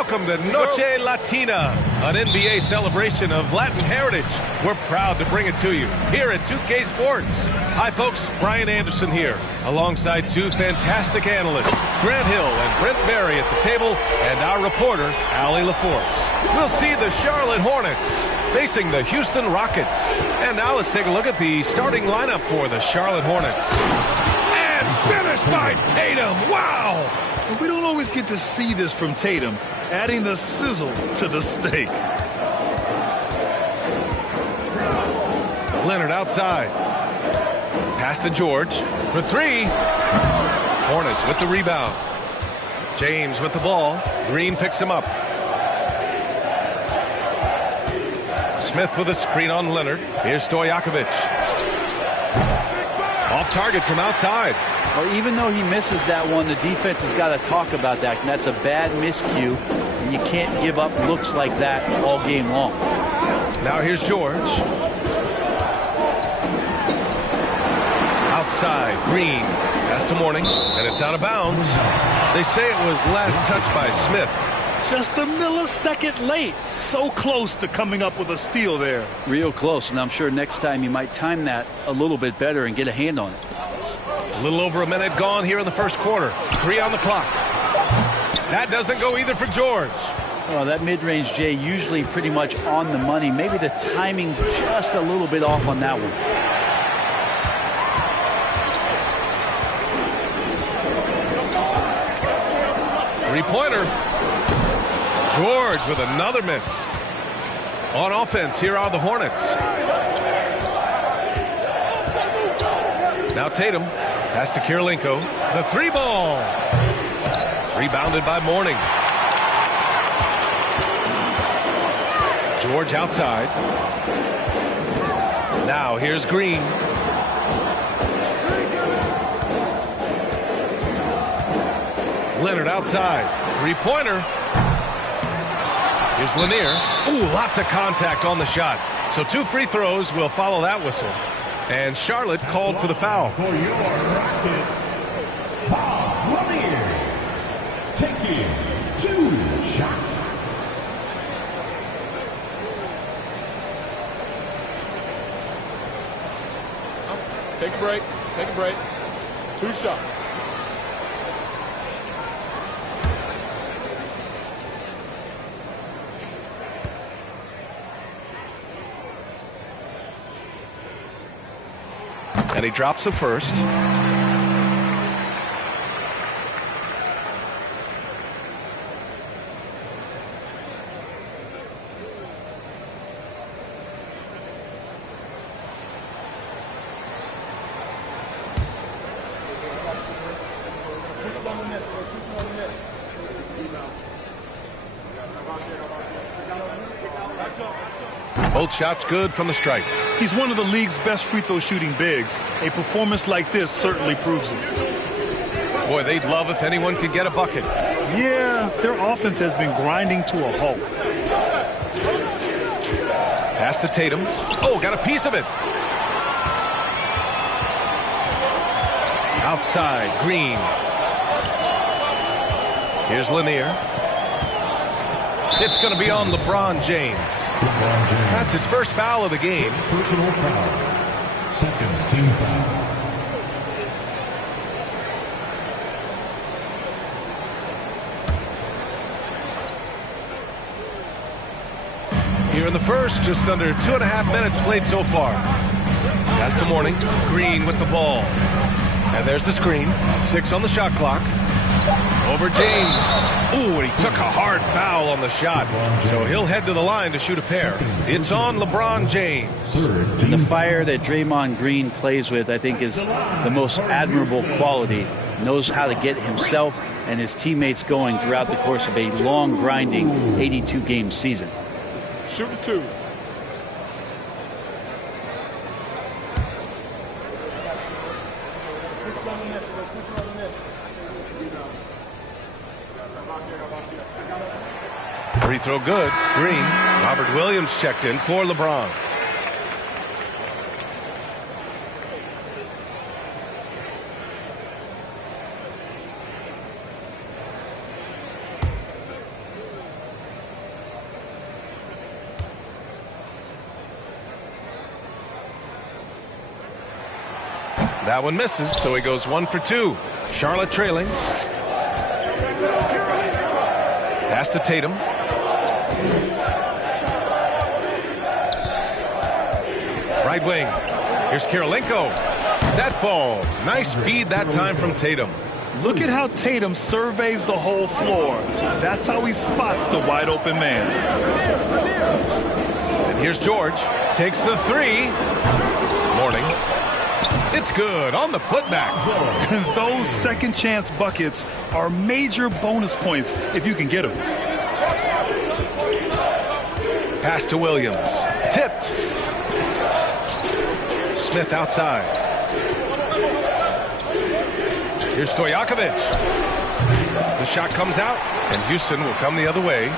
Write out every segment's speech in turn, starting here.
Welcome to Noche Latina, an NBA celebration of Latin heritage. We're proud to bring it to you here at 2K Sports. Hi, folks. Brian Anderson here, alongside two fantastic analysts, Grant Hill and Brent Berry at the table, and our reporter, Allie LaForce. We'll see the Charlotte Hornets facing the Houston Rockets. And now let's take a look at the starting lineup for the Charlotte Hornets. And finished by Tatum. Wow! We don't always get to see this from Tatum, adding the sizzle to the steak. Leonard outside. Pass to George for three. Hornets with the rebound. James with the ball. Green picks him up. Smith with a screen on Leonard. Here's Stojakovic. Off target from outside. Well, even though he misses that one, the defense has got to talk about that. And that's a bad miscue. And you can't give up looks like that all game long. Now here's George. Outside, Green. Pass to Mourning, and it's out of bounds. They say it was last touched by Smith. Just a millisecond late. So close to coming up with a steal there. Real close, and I'm sure next time you might time that a little bit better and get a hand on it. A little over a minute gone here in the first quarter. 3 on the clock. That doesn't go either for George. Well, that mid-range, Jay, usually pretty much on the money. Maybe the timing just a little bit off on that one. Three-pointer. George with another miss. On offense, here are the Hornets. Now Tatum. Pass to Kirilenko. The three ball. Rebounded by Mourning. George outside. Now here's Green. Leonard outside. Three-pointer. Here's Lanier. Ooh, lots of contact on the shot. So 2 free throws will follow that whistle. And Charlotte called for the foul. For your Rockets, Lanier taking 2 shots. Take a break. Take a break. 2 shots. And he drops the first. Both shots good from the stripe. He's one of the league's best free throw shooting bigs. A performance like this certainly proves it. Boy, they'd love if anyone could get a bucket. Yeah, their offense has been grinding to a halt. Pass to Tatum. Oh, got a piece of it. Outside, Green. Here's Lanier. It's going to be on LeBron James. That's his first foul of the game. Personal foul. Second team foul. Here in the first, just under 2.5 minutes played so far. Pass to Mourning. Green with the ball. And there's the screen. 6 on the shot clock. Over James. Ooh, and he took a hard foul on the shot. So he'll head to the line to shoot a pair. It's on LeBron James. And the fire that Draymond Green plays with, I think, is the most admirable quality. Knows how to get himself and his teammates going throughout the course of a long, grinding 82-game season. Shooting 2. Free throw good. Green. Robert Williams checked in for LeBron. That one misses, so he goes 1 for 2. Charlotte trailing. Pass to Tatum. Right wing. Here's Kirilenko. That falls. Nice feed that time from Tatum. Look at how Tatum surveys the whole floor. That's how he spots the wide open man. And here's George. Takes the 3. Morning. It's good on the putback. Those second chance buckets are major bonus points if you can get them. Pass to Williams. Tipped. Smith outside. Here's Stojakovic. The shot comes out, and Houston will come the other way.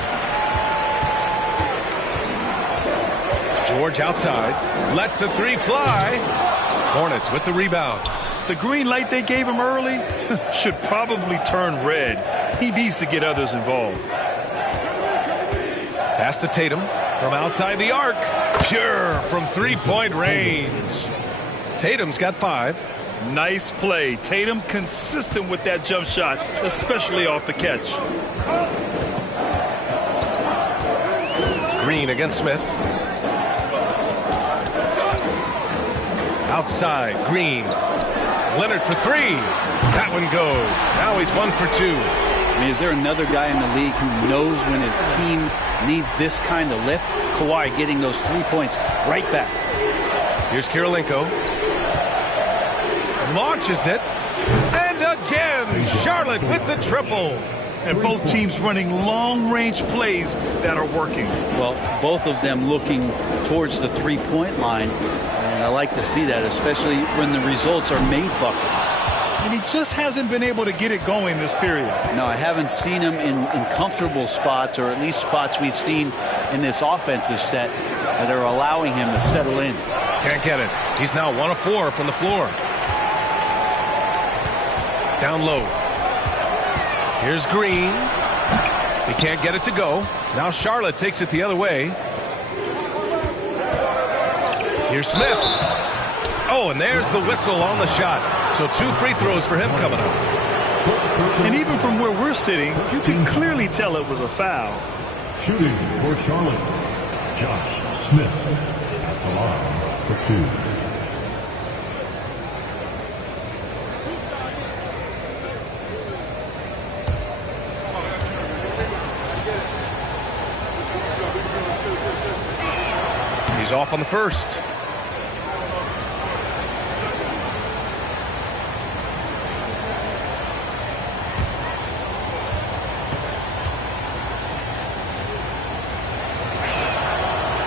George outside. Lets the 3 fly. Hornets with the rebound. The green light they gave him early should probably turn red. He needs to get others involved. Pass to Tatum from outside the arc. Pure from 3-point range. Tatum's got 5. Nice play. Tatum consistent with that jump shot, especially off the catch. Green against Smith. Outside, Green. Leonard for 3. That one goes. Now he's 1 for 2. I mean, is there another guy in the league who knows when his team needs this kind of lift? Kawhi getting those 3 points right back. Here's Kirilenko. Launches it. And again, Charlotte with the triple. And both teams running long-range plays that are working. Well, both of them looking towards the three-point line. And I like to see that, especially when the results are made buckets. And he just hasn't been able to get it going this period. No, I haven't seen him in comfortable spots, or at least spots we've seen in this offensive set that are allowing him to settle in. Can't get it. He's now 1 of 4 from the floor. Down low. Here's Green. He can't get it to go. Now Charlotte takes it the other way. Here's Smith. Oh, and there's the whistle on the shot. So 2 free throws for him coming up. And even from where we're sitting, you can clearly tell it was a foul. Shooting for Charlotte, Josh Smith at the line for 2. He's off on the first.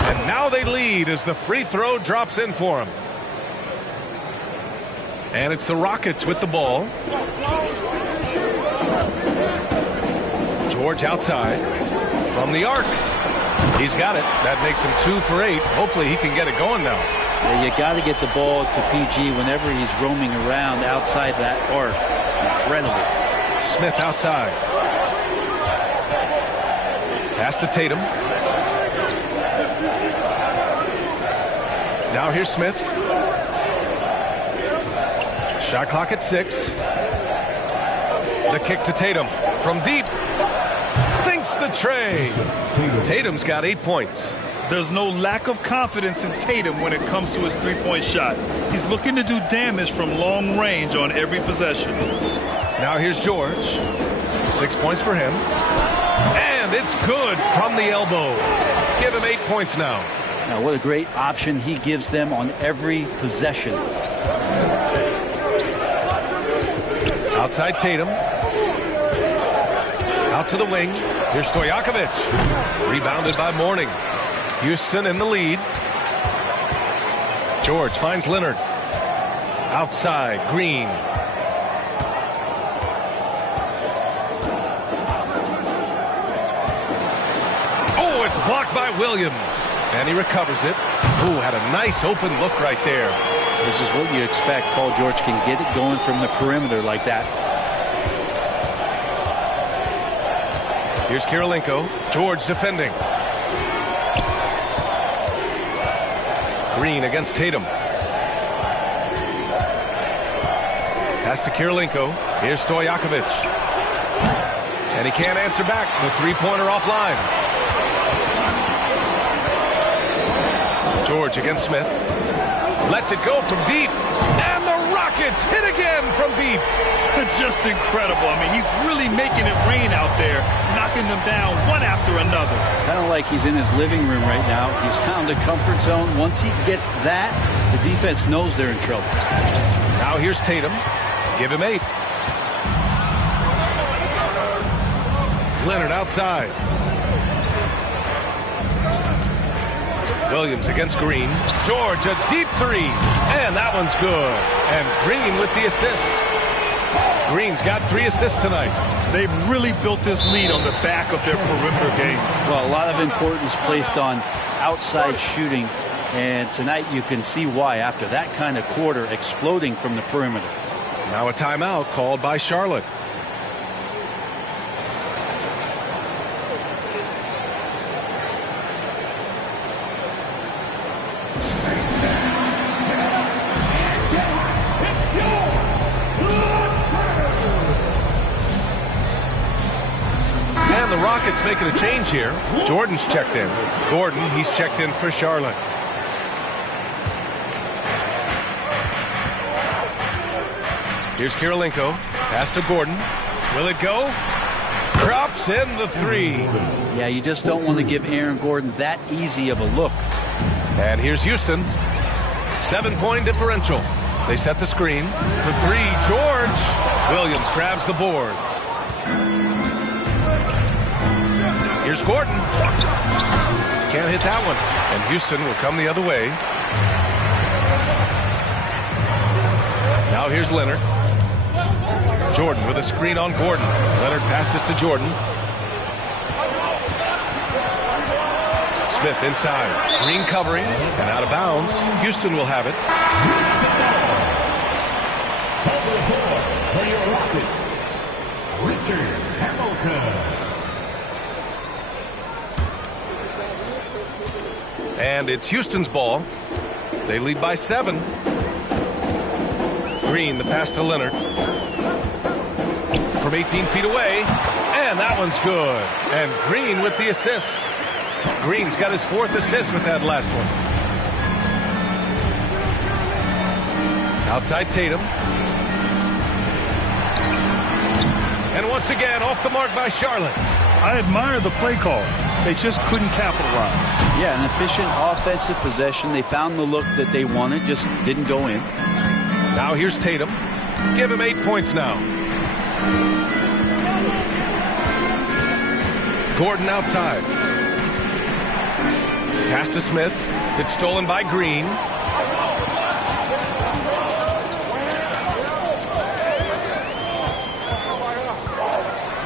And now they lead as the free throw drops in for him. And it's the Rockets with the ball. George outside from the arc. He's got it. That makes him 2 for 8. Hopefully he can get it going now. Yeah, you got to get the ball to PG whenever he's roaming around outside that arc. Incredible. Smith outside. Pass to Tatum. Now here's Smith. Shot clock at 6. The kick to Tatum from deep. Sinks the tray. Tatum's got 8 points. There's no lack of confidence in Tatum when it comes to his three-point shot. He's looking to do damage from long range on every possession. Now here's George. 6 points for him. And it's good from the elbow. Give him 8 points now. Now, what a great option he gives them on every possession. Outside Tatum. Out to the wing. Here's Stojakovic. Rebounded by Mourning. Houston in the lead. George finds Leonard. Outside, Green. Oh, it's blocked by Williams. And he recovers it. Ooh, had a nice open look right there. This is what you expect. Paul George can get it going from the perimeter like that. Here's Kirilenko. George defending. Green against Tatum. Pass to Kirilenko. Here's Stojakovic. And he can't answer back. The three-pointer offline. George against Smith. Lets it go from deep. And the Rockets hit again from deep. Just incredible. I mean, he's really making it rain out there, knocking them down one after another. Kind of like he's in his living room right now. He's found a comfort zone. Once he gets that, the defense knows they're in trouble. Now here's Tatum. Give him 8. Leonard outside. Williams against Green. George, a deep 3. And that one's good. And Green with the assist. Green's got 3 assists tonight. They've really built this lead on the back of their perimeter game. Well, a lot of importance placed on outside shooting. And tonight you can see why after that kind of quarter exploding from the perimeter. Now a timeout called by Charlotte. And the Rockets making a change here. Jordan's checked in. Gordon, he's checked in for Charlotte. Here's Kirilenko. Pass to Gordon. Will it go? Drops in the 3. Yeah, you just don't want to give Aaron Gordon that easy of a look. And here's Houston. 7-point differential. They set the screen for 3. George. Williams grabs the board. Here's Gordon. Can't hit that one. And Houston will come the other way. Now here's Leonard. Jordan with a screen on Gordon. Leonard passes to Jordan. Smith inside. Green covering and out of bounds. Houston will have it. For your Rockets, Richard Hamilton. And it's Houston's ball. They lead by 7. Green, the pass to Leonard. From 18 feet away. And that one's good. And Green with the assist. Green's got his 4th assist with that last one. Outside Tatum. And once again, off the mark by Charlotte. I admire the play call. They just couldn't capitalize. Yeah, an efficient offensive possession. They found the look that they wanted, just didn't go in. Now here's Tatum. Give him 8 points now. Gordon outside. Pass to Smith. It's stolen by Green.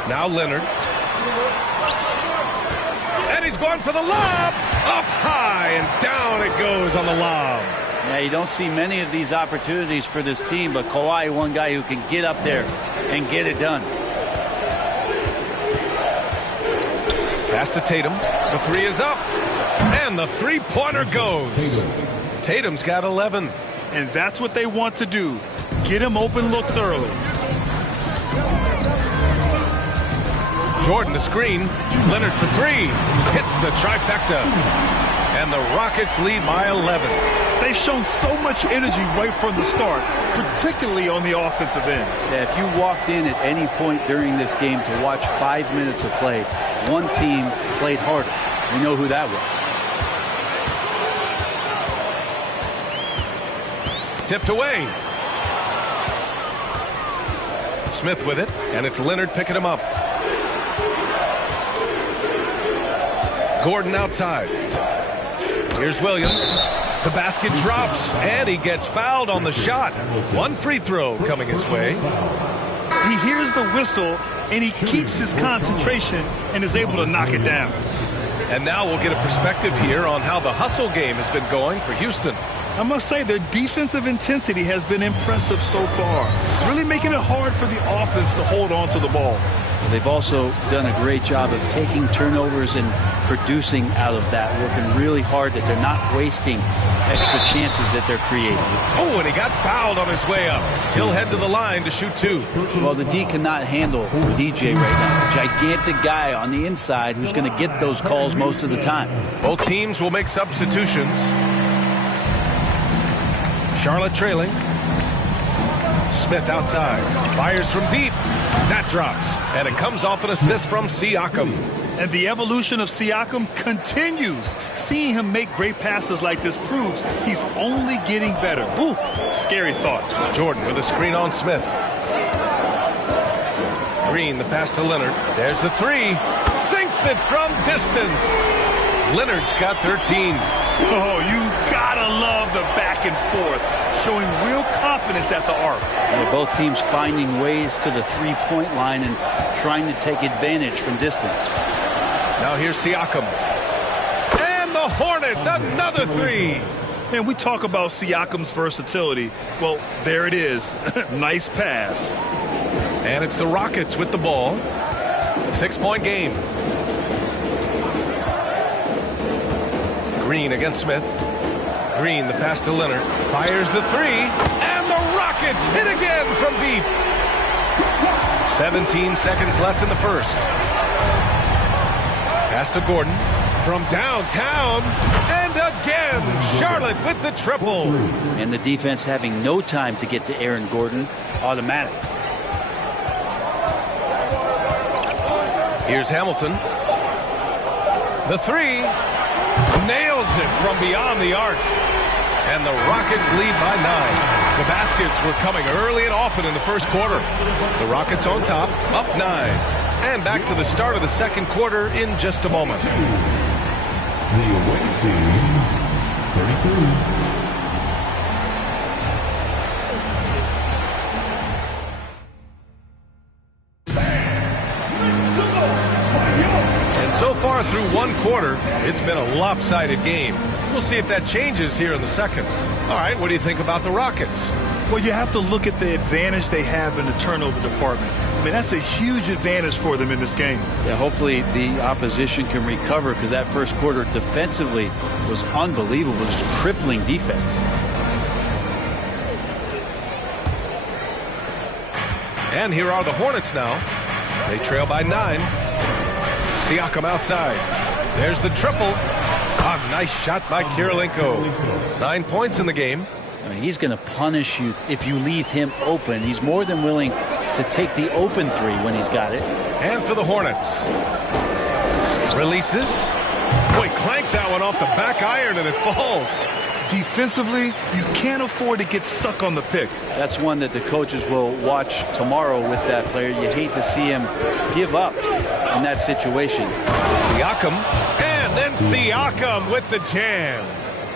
Now Leonard. And he's going for the lob. Up high and down it goes on the lob. Yeah, you don't see many of these opportunities for this team, but Kawhi, one guy who can get up there and get it done. Pass to Tatum. The 3 is up. And the three-pointer goes. Tatum's got 11. And that's what they want to do. Get him open looks early. Jordan the screen. Leonard for 3. Hits the trifecta. And the Rockets lead by 11. They've shown so much energy right from the start, particularly on the offensive end. Yeah, if you walked in at any point during this game to watch 5 minutes of play, one team played harder. You know who that was. Tipped away. Smith with it, and it's Leonard picking him up. Gordon outside. Here's Williams. The basket drops, and he gets fouled on the shot. 1 free throw coming his way. He hears the whistle, and he keeps his concentration and is able to knock it down. And now we'll get a perspective here on how the hustle game has been going for Houston. I must say their defensive intensity has been impressive so far. It's really making it hard for the offense to hold on to the ball. They've also done a great job of taking turnovers and producing out of that, working really hard that they're not wasting extra chances that they're creating. Oh, and he got fouled on his way up. He'll head to the line to shoot 2. Well, the D cannot handle DJ right now. Gigantic guy on the inside who's going to get those calls most of the time. Both teams will make substitutions. Charlotte trailing. Smith outside. Fires from deep. That drops. And it comes off an assist from Siakam. And the evolution of Siakam continues. Seeing him make great passes like this proves he's only getting better. Ooh, scary thought. Jordan with a screen on Smith. Green, the pass to Leonard. There's the 3. Sinks it from distance. Leonard's got 13. Oh, you gotta love the back and forth. Showing real confidence at the arc. Yeah, both teams finding ways to the three-point line and trying to take advantage from distance. Now here's Siakam. And the Hornets, another 3. And we talk about Siakam's versatility. Well, there it is. Nice pass. And it's the Rockets with the ball. 6-point game. Green against Smith. Green, the pass to Leonard. Fires the 3. And the Rockets hit again from deep. 17 seconds left in the first. Pass to Gordon from downtown. And again, Charlotte with the triple. And the defense having no time to get to Aaron Gordon. Automatic. Here's Hamilton. The 3. Nails it from beyond the arc. And the Rockets lead by 9. The baskets were coming early and often in the first quarter. The Rockets on top, up 9. And back to the start of the second quarter in just a moment. The away team, 32. So far through one quarter, it's been a lopsided game. We'll see if that changes here in the second. All right, what do you think about the Rockets? Well, you have to look at the advantage they have in the turnover department. I mean, that's a huge advantage for them in this game. Yeah, hopefully the opposition can recover because that first quarter defensively was unbelievable. It was crippling defense. And here are the Hornets now. They trail by 9. Siakam outside. There's the triple. A nice shot by Kirilenko. 9 points in the game. I mean, he's going to punish you if you leave him open. He's more than willing to take the open 3 when he's got it. And for the Hornets. Releases. Boy, clanks that one off the back iron and it falls. Defensively, you can't afford to get stuck on the pick. That's one that the coaches will watch tomorrow with that player. You hate to see him give up in that situation. Siakam, and then Siakam with the jam.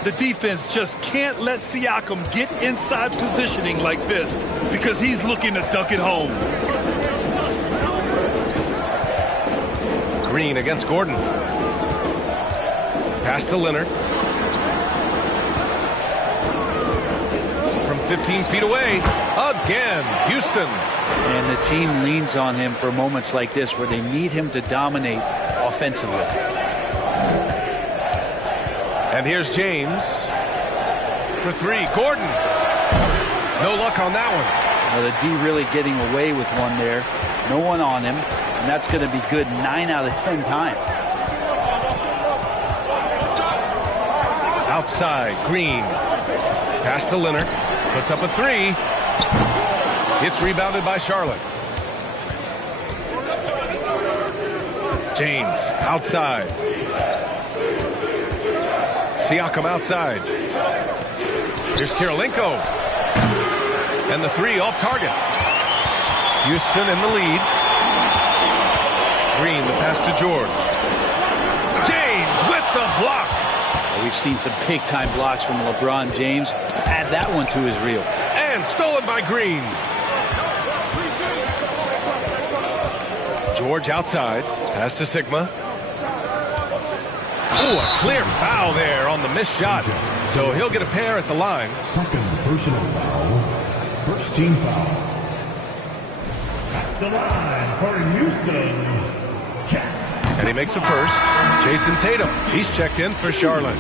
The defense just can't let Siakam get inside positioning like this because he's looking to dunk it home. Green against Gordon. Pass to Leonard. From 15 feet away, again, Houston. And the team leans on him for moments like this where they need him to dominate offensively. And here's James for 3. Gordon. No luck on that one. Well, the D really getting away with one there. No one on him. And that's going to be good 9 out of 10 times. Outside, Green. Pass to Leonard. Puts up a 3. It's rebounded by Charlotte. James outside. Siakam outside. Here's Kirilenko. And the 3 off target. Houston in the lead. Green, the pass to George. James with the block. Well, we've seen some big-time blocks from LeBron James. Add that one to his reel. And stolen by Green. George outside. Pass to Sigma. Oh, a clear foul there on the missed shot. So he'll get a pair at the line. Second personal foul. First team foul. At the line for Houston, Jack. And he makes the first. Jason Tatum, he's checked in for Charlotte.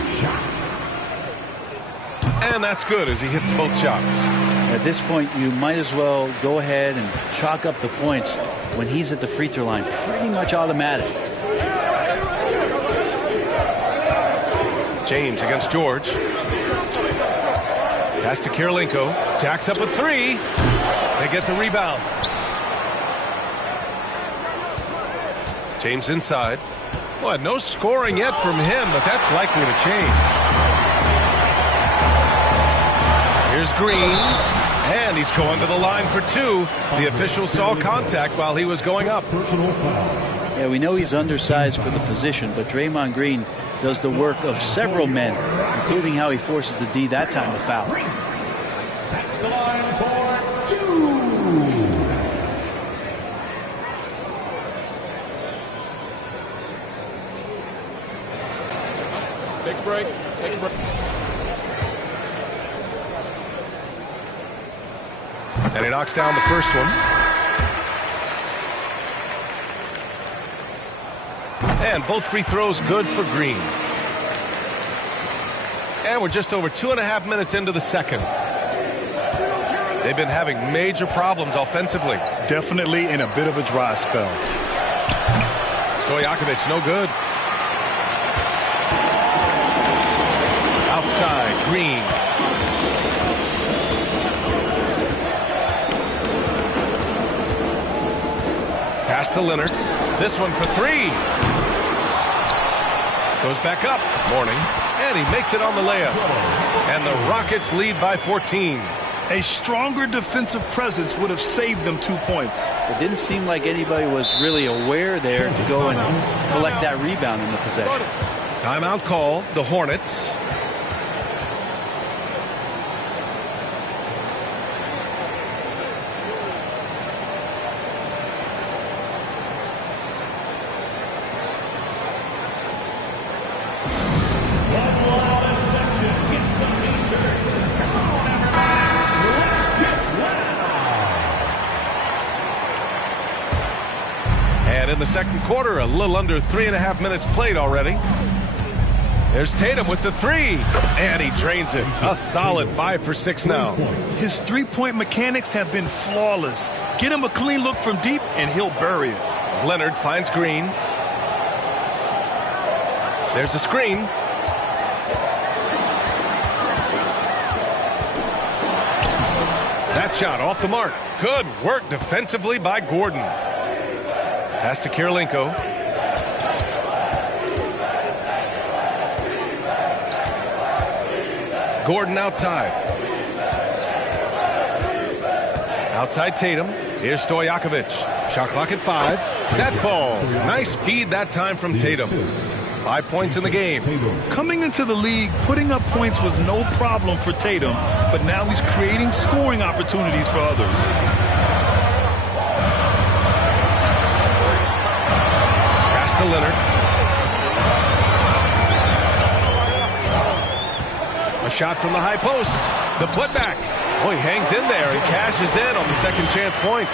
And that's good as he hits both shots. At this point, you might as well go ahead and chalk up the points when he's at the free throw line. Pretty much automatic. James against George. Pass to Kirilenko. Jacks up a three. They get the rebound. James inside. Well, no scoring yet from him, but that's likely to change. Here's Green. And he's going to the line for two. The official saw contact while he was going up. Yeah, we know he's undersized for the position, but Draymond Green does the work of several men, including how he forces the D that time to foul. The line for two. Take a break. Take a break. And he knocks down the first one. And both free throws good for Green. And we're just over 2.5 minutes into the second. They've been having major problems offensively. Definitely in a bit of a dry spell. Stojakovic, no good. Outside, Green. Pass to Leonard. This one for three. Goes back up. Morning. And he makes it on the layup. And the Rockets lead by 14. A stronger defensive presence would have saved them 2 points. It didn't seem like anybody was really aware there to go and collect that rebound in the possession. Timeout call. The Hornets. In the second quarter, a little under 3.5 minutes played already. There's Tatum with the three, and he drains it. A solid 5 for 6 now. His three-point mechanics have been flawless. Get him a clean look from deep, and he'll bury it. Leonard finds Green. There's a screen. That shot off the mark. Good work defensively by Gordon. Pass to Kirilenko. Gordon outside. Outside Tatum. Here's Stojakovic. Shot clock at 5. That falls. Nice feed that time from Tatum. 5 points in the game. Coming into the league, putting up points was no problem for Tatum, but now he's creating scoring opportunities for others. To Leonard. A shot from the high post. The putback. Oh, he hangs in there and cashes in on the second chance points.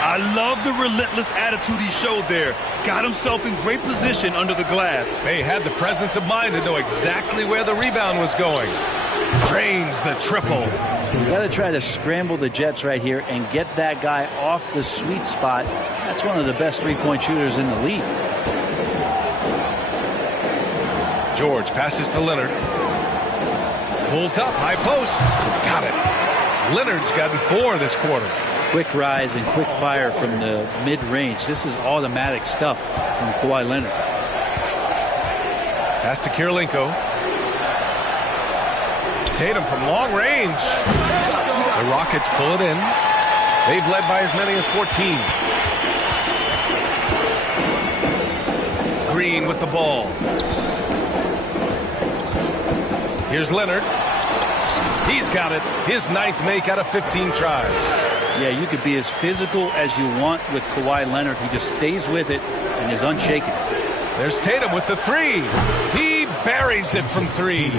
I love the relentless attitude he showed there. Got himself in great position under the glass. He had the presence of mind to know exactly where the rebound was going. Drains the triple. You got to try to scramble the Jets right here and get that guy off the sweet spot. That's one of the best three-point shooters in the league. George passes to Leonard. Pulls up, high post. Got it. Leonard's gotten 4 this quarter. Quick rise and quick fire from the mid-range. This is automatic stuff from Kawhi Leonard. Pass to Kirilenko. Tatum from long range. The Rockets pull it in. They've led by as many as 14. Green with the ball. Here's Leonard. He's got it. His 9th make out of 15 tries. Yeah, you could be as physical as you want with Kawhi Leonard. He just stays with it and is unshaken. There's Tatum with the three. He buries it from 3.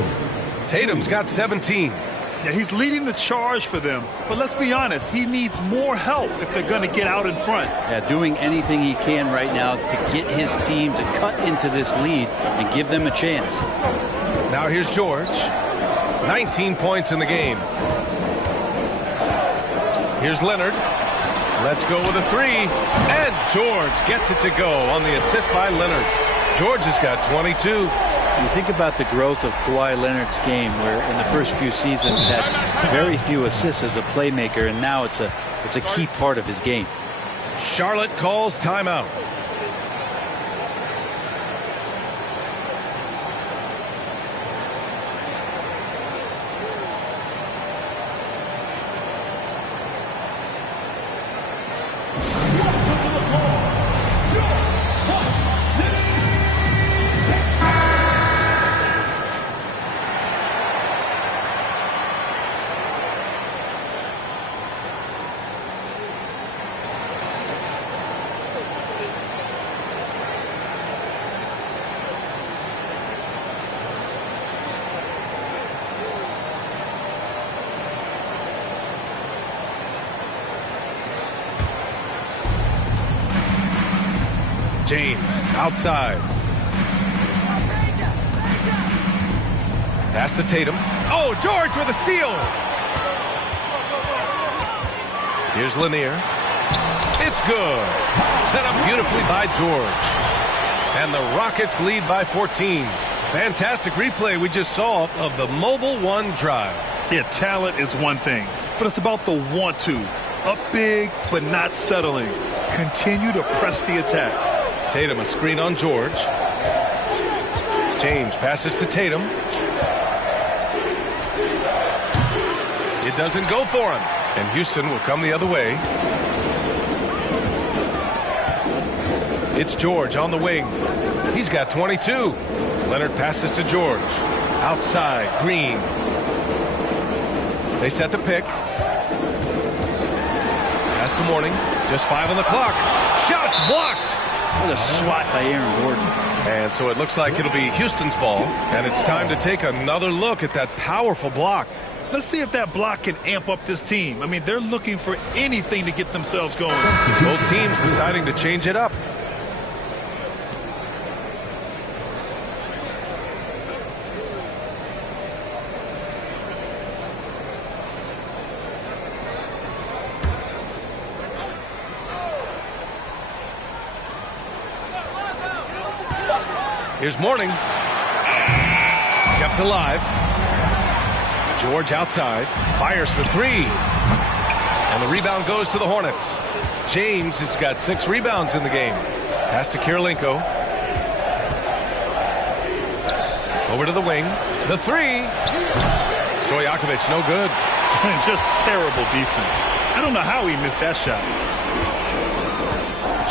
Tatum's got 17. Yeah, he's leading the charge for them. But let's be honest, he needs more help if they're going to get out in front. Yeah, doing anything he can right now to get his team to cut into this lead and give them a chance. Now here's George. 19 points in the game. Here's Leonard. Let's go with a three. And George gets it to go on the assist by Leonard. George has got 22. You think about the growth of Kawhi Leonard's game, where in the first few seasons had very few assists as a playmaker, and now it's a key part of his game. Charlotte calls timeout. James outside. Pass to Tatum. Oh, George with a steal. Here's Lanier. It's good. Set up beautifully by George. And the Rockets lead by 14. Fantastic replay we just saw of the Mobile One drive. Yeah, talent is one thing, but it's about the want to. Up big, but not settling. Continue to press the attack. Tatum a screen on George. James passes to Tatum. It doesn't go for him. And Houston will come the other way. It's George on the wing. He's got 22. Leonard passes to George. Outside, Green. They set the pick. Pass to Mourning. Just 5 on the clock. Shots blocked. What a swat by Aaron Gordon. And so it looks like it'll be Houston's ball. And it's time to take another look at that powerful block. Let's see if that block can amp up this team. I mean, they're looking for anything to get themselves going. Both teams deciding to change it up. Here's Mourning. Kept alive. George outside. Fires for three. And the rebound goes to the Hornets. James has got 6 rebounds in the game. Pass to Kirilenko. Over to the wing. The three. Stojakovic, no good. Just terrible defense. I don't know how he missed that shot.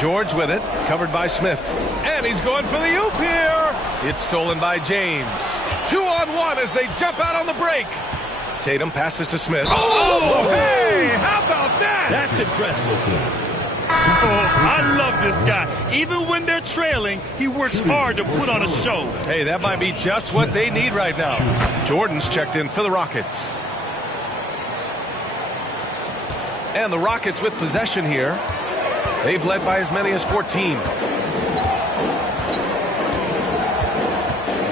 George with it, covered by Smith. And he's going for the oop here. It's stolen by James. 2-on-1 as they jump out on the break. Tatum passes to Smith. Oh, hey, how about that? That's impressive. Oh, I love this guy. Even when they're trailing, he works hard to put on a show. Hey, that might be just what they need right now. Jordan's checked in for the Rockets. And the Rockets with possession here. They've led by as many as 14.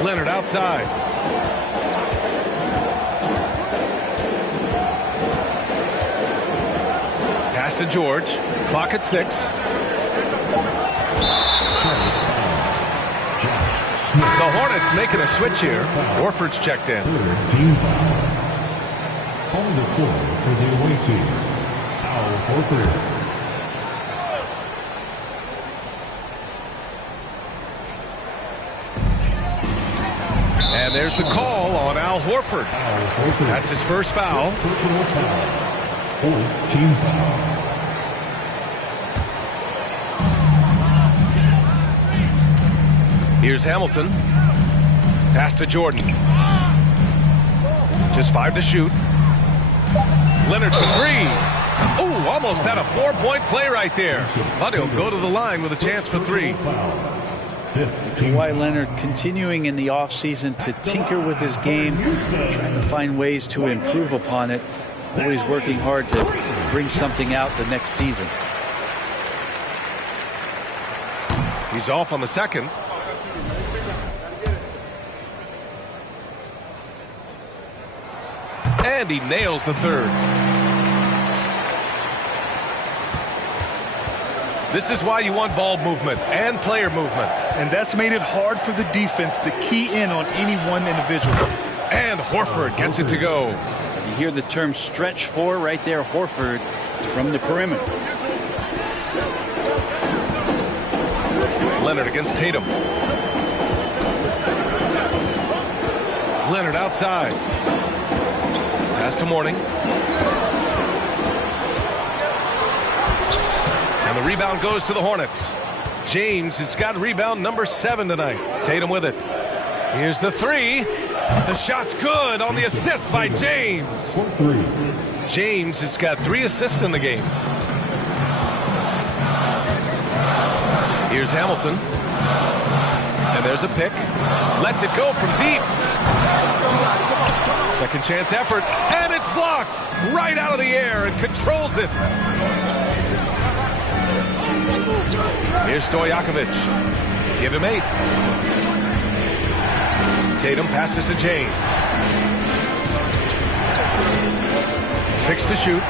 Leonard outside. Pass to George. Clock at 6. The Hornets making a switch here. Horford's checked in. Team foul. On the floor for the away team, Al Horford. And there's the call on Al Horford. That's his first foul. Personal foul. 4th team foul. Here's Hamilton. Pass to Jordan. Just 5 to shoot. Leonard for 3. Oh, almost had a 4-point play right there. But he'll go to the line with a chance for 3. Kawhi Leonard continuing in the offseason to tinker with his game, trying to find ways to improve upon it, always working hard to bring something out the next season. He's off on the second. And he nails the third. This is why you want ball movement and player movement. And that's made it hard for the defense to key in on any one individual. And Horford gets it to go. You hear the term stretch four right there, Horford from the perimeter. Leonard against Tatum. Leonard outside. Pass to Mourning. And the rebound goes to the Hornets. James has got rebound number 7 tonight. Tatum with it. Here's the three. The shot's good on the assist by James. James has got 3 assists in the game. Here's Hamilton. And there's a pick. Lets it go from deep. Second chance effort. And it's blocked right out of the air and controls it. Here's Stojakovic. Give him 8. Tatum passes to James. 6 to shoot.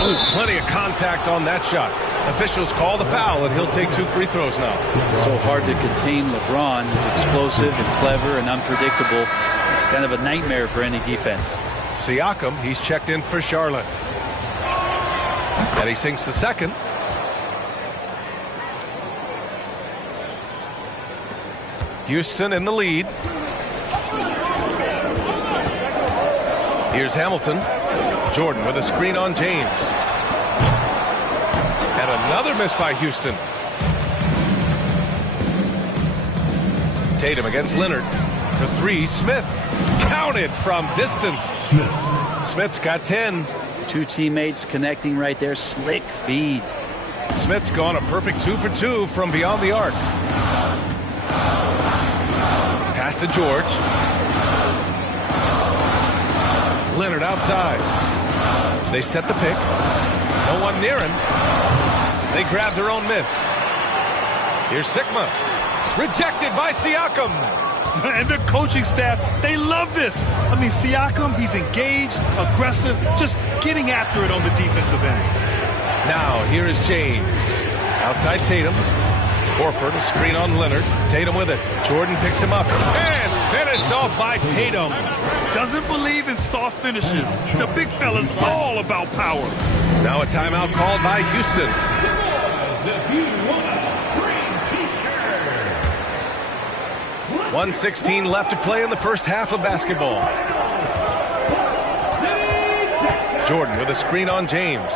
Ooh, plenty of contact on that shot. Officials call the foul, and he'll take 2 free throws now. So hard to contain LeBron. He's explosive and clever and unpredictable. It's kind of a nightmare for any defense. Siakam, he's checked in for Charlotte. And he sinks the second. Houston in the lead. Here's Hamilton. Jordan with a screen on James. And another miss by Houston. Tatum against Leonard. For 3, Smith. Counted from distance. Smith's got 10. 2 teammates connecting right there. Slick feed. Smith's gone a perfect 2 for 2 from beyond the arc. Pass to George. Leonard outside. They set the pick. No one near him. They grab their own miss. Here's Sigma. Rejected by Siakam. And the coaching staff, they love this. I mean, Siakam, he's engaged, aggressive, just getting after it on the defensive end. Now, here is James. Outside Tatum. Horford, a screen on Leonard. Tatum with it. Jordan picks him up. And finished off by Tatum. Doesn't believe in soft finishes. The big fella's all about power. Now a timeout called by Houston. 1:16 left to play in the first half of basketball. Jordan with a screen on James.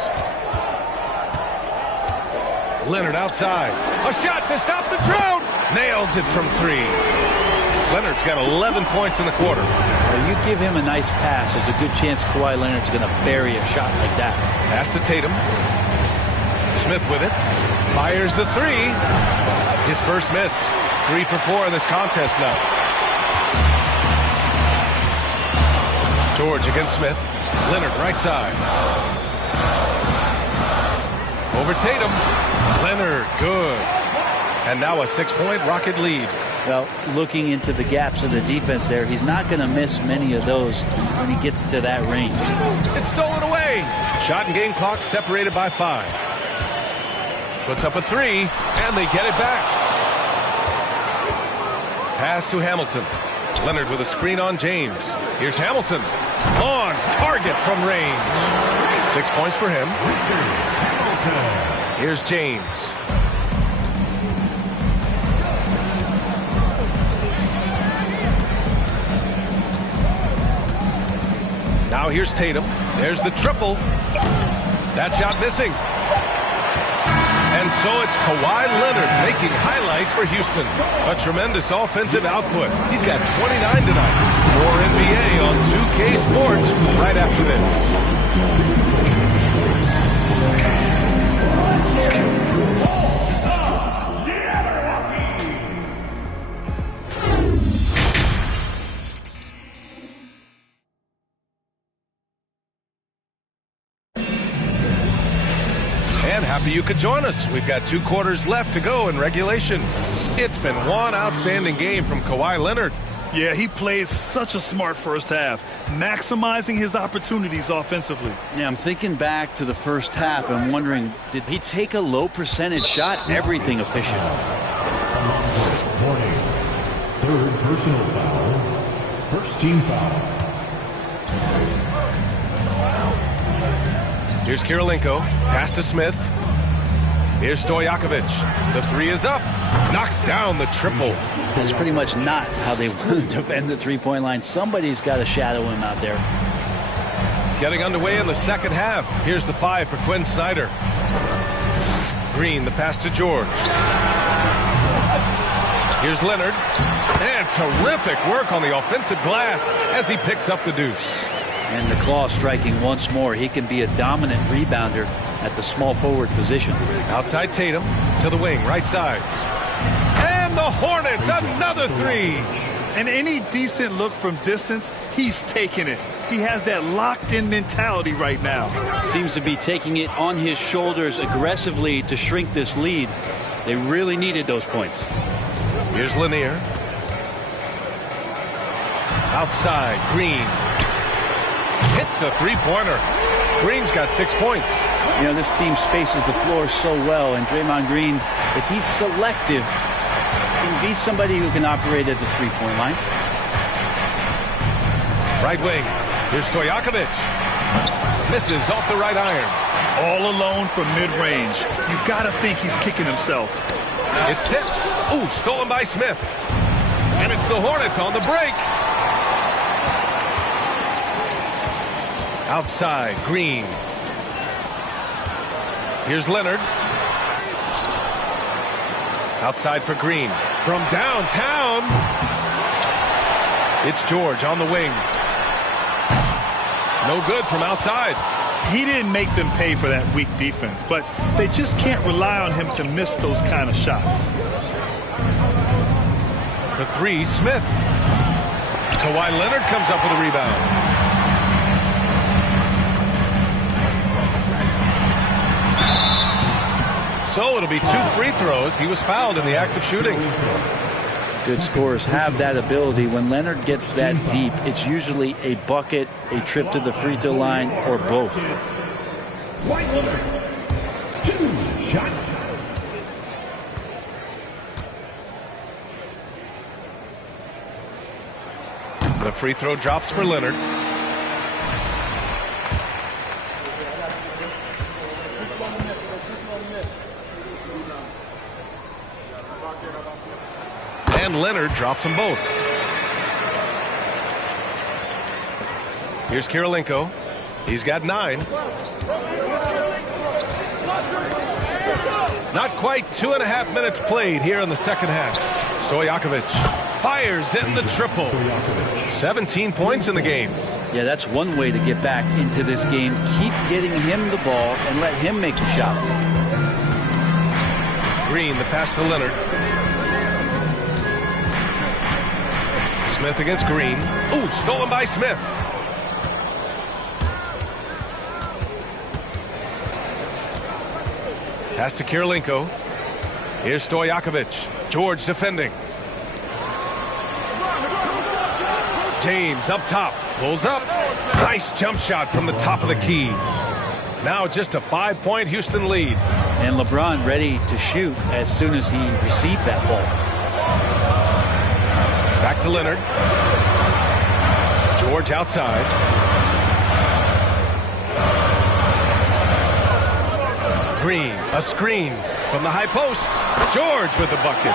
Leonard outside. A shot to stop the drought. Nails it from 3. Leonard's got 11 points in the quarter. You give him a nice pass, there's a good chance Kawhi Leonard's going to bury a shot like that. Pass to Tatum. Smith with it. Fires the 3. His first miss. 3 for 4 in this contest now. George against Smith. Leonard right side. Over Tatum. Leonard, good. And now a 6-point Rocket lead. Well, looking into the gaps of the defense there, he's not going to miss many of those when he gets to that range. It's stolen away. Shot and game clock separated by 5. Puts up a 3, and they get it back. Pass to Hamilton. Leonard with a screen on James. Here's Hamilton. On target from range. 6 points for him. Here's James. Now here's Tatum. There's the triple. That shot missing. And so it's Kawhi Leonard making highlights for Houston. A tremendous offensive output. He's got 29 tonight. More NBA on 2K Sports right after this. you could join us. We've got 2 quarters left to go in regulation. It's been one outstanding game from Kawhi Leonard. Yeah, he played such a smart first half, maximizing his opportunities offensively. Yeah, I'm thinking back to the first half and wondering, did he take a low percentage shot? Everything efficient. Warning. 3rd personal foul. 1st team foul. Here's Kirilenko. Pass to Smith. Here's Stojakovic. The 3 is up. Knocks down the triple. That's pretty much not how they want to defend the three-point line. Somebody's got to shadow him out there. Getting underway in the second half. Here's the 5 for Quinn Snyder. Green, the pass to George. Here's Leonard. And terrific work on the offensive glass as he picks up the deuce. And the claw striking once more. He can be a dominant rebounder at the small forward position. Outside Tatum to the wing, right side. And the Hornets, another 3. And any decent look from distance, he's taking it. He has that locked-in mentality right now. Seems to be taking it on his shoulders aggressively to shrink this lead. They really needed those points. Here's Lanier. Outside, Green. Hits a 3-pointer. Green's got 6 points. You know, this team spaces the floor so well, and Draymond Green, if he's selective, can be somebody who can operate at the three-point line. Right wing. Here's Stojakovic. Misses off the right iron. All alone from mid-range. You got to think he's kicking himself. It's tipped. Ooh, stolen by Smith. And it's the Hornets on the break. Outside, Green. Here's Leonard. Outside for Green. From downtown. It's George on the wing. No good from outside. He didn't make them pay for that weak defense, but they just can't rely on him to miss those kind of shots. For 3, Smith. Kawhi Leonard comes up with a rebound. So it'll be 2 free throws. He was fouled in the act of shooting. Good scorers have that ability. When Leonard gets that deep, it's usually a bucket, a trip to the free throw line, or both. White, 2 shots. The free throw drops for Leonard. And Leonard drops them both. Here's Kirilenko. He's got 9. Not quite 2.5 minutes played here in the second half. Stojakovic fires in the triple. 17 points in the game. Yeah, that's one way to get back into this game. Keep getting him the ball and let him make the shots. Green, the pass to Leonard. Smith against Green. Ooh, stolen by Smith. Pass to Kirilenko. Here's Stojakovic. George defending. James up top. Pulls up. Nice jump shot from the top of the key. Now just a 5-point Houston lead. And LeBron ready to shoot as soon as he received that ball. Back to Leonard. George outside. Green, a screen from the high post. George with the bucket.